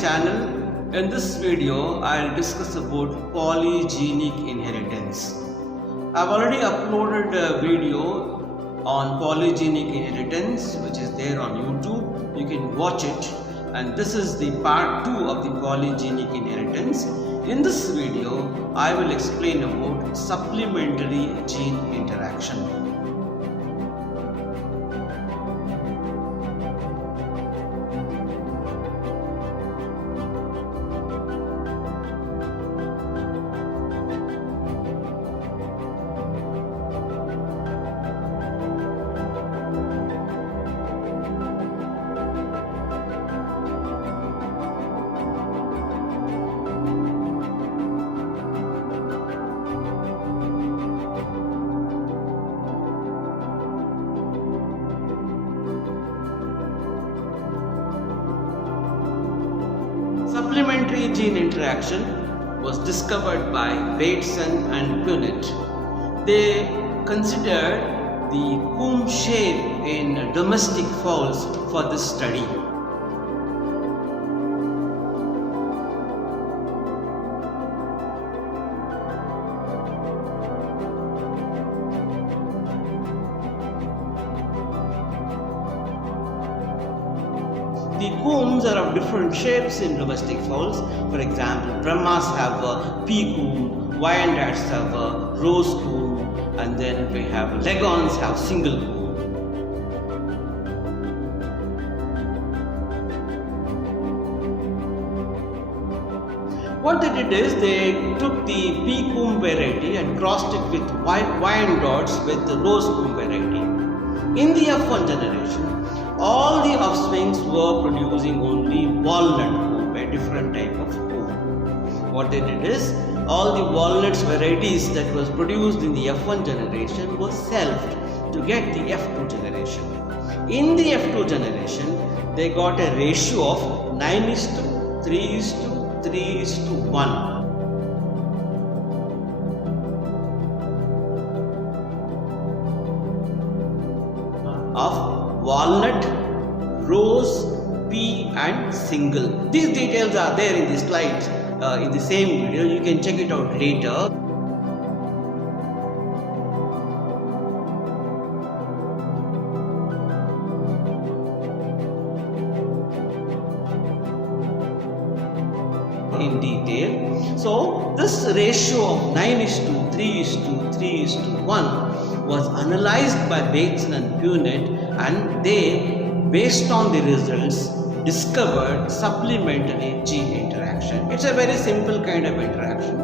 channel. In this video, I'll discuss about polygenic inheritance. I've already uploaded a video on polygenic inheritance which is there on YouTube. You can watch it, and this is the part 2 of the polygenic inheritance. In this video, I will explain about supplementary gene interaction. Supplementary gene interaction was discovered by Bateson and Punnett. They considered the comb shape in domestic fowls for this study. The combs are of different shapes in domestic fowls. For example, Brahmas have a pea comb, Wyandottes have a rose comb, and then we have Leghorns have single comb. What they did is they took the pea comb variety and crossed it with Wyandottes with the rose comb variety. In the F1 generation, all the offsprings were producing only walnut comb, a different type of comb. What they did is, all the walnuts varieties that was produced in the F1 generation was selved to get the F2 generation. In the F2 generation, they got a ratio of 9:3:3:1. Of walnut, rose, pea and single. These details are there in the slides in the same video. You can check it out later. In detail. So this ratio of 9:3:3:1 was analyzed by Bateson and Punnett, and they, based on the results, discovered supplementary gene interaction. It's a very simple kind of interaction.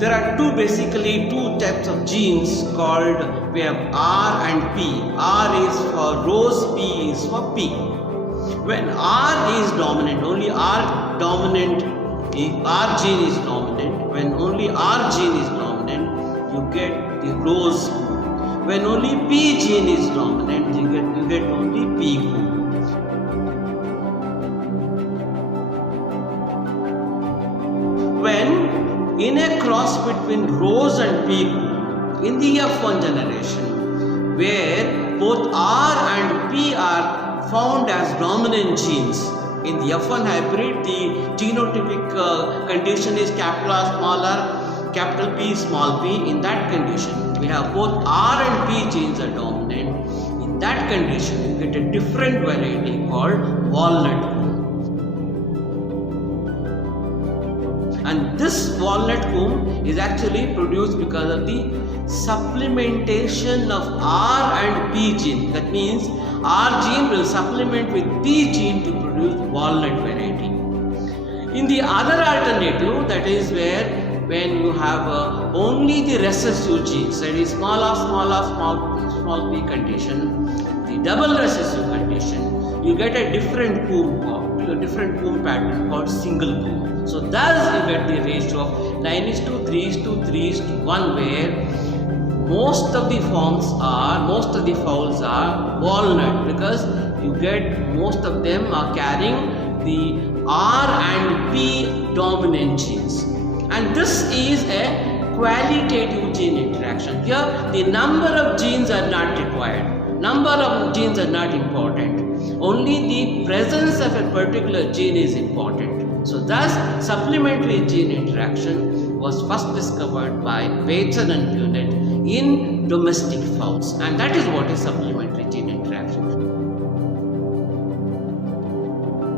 There are basically two types of genes called, we have R and P. R is for rose, P is for pea. When R is dominant, only R gene is dominant. When only R gene is dominant, you get the rose comb. When only P gene is dominant, you get only P comb. When in a cross between rose and P comb in the F1 generation, where both R and P are found as dominant genes, in the F1 hybrid, the genotypic condition is capital R, small r, capital P, small p. In that condition, we have both R and P genes are dominant. In that condition, you get a different variety called walnut comb. And this walnut comb is actually produced because of the supplementation of R and P gene. That means R gene will supplement with P gene to produce walnut variety. In the other alternative, that is where when you have only the recessive genes, that is small r, small p condition, the double recessive condition, you get a different comb pattern called single comb. So thus you get the ratio of 9:3:3:1, where most of the fowls are walnut, because you get most of them are carrying the R and P dominant genes. And this is a qualitative gene interaction. Here the number of genes are not required. Number of genes are not important. Only the presence of a particular gene is important. So thus, supplementary gene interaction was first discovered by Bateson and Punnett in domestic fowls, and that is what is supplementary gene interaction.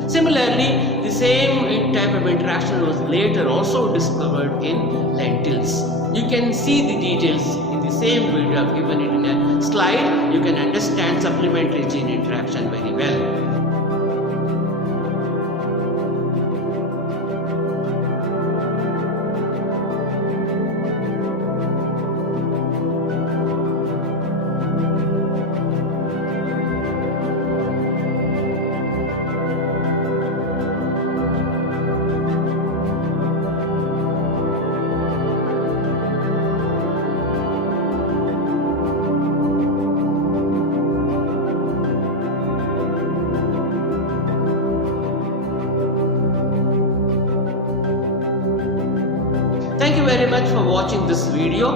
Similarly, the same type of interaction was later also discovered in lentils. You can see the details in the same video. I've given it in a slide. You can understand supplementary gene interaction very well. Thank you very much for watching this video,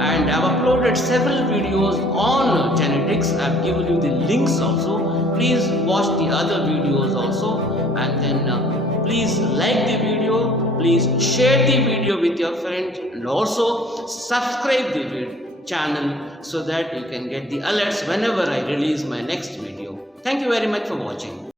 and I've uploaded several videos on genetics. I've given you the links also. Please watch the other videos also, and then please like the video, please share the video with your friends, and also subscribe the channel so that you can get the alerts whenever I release my next video. Thank you very much for watching.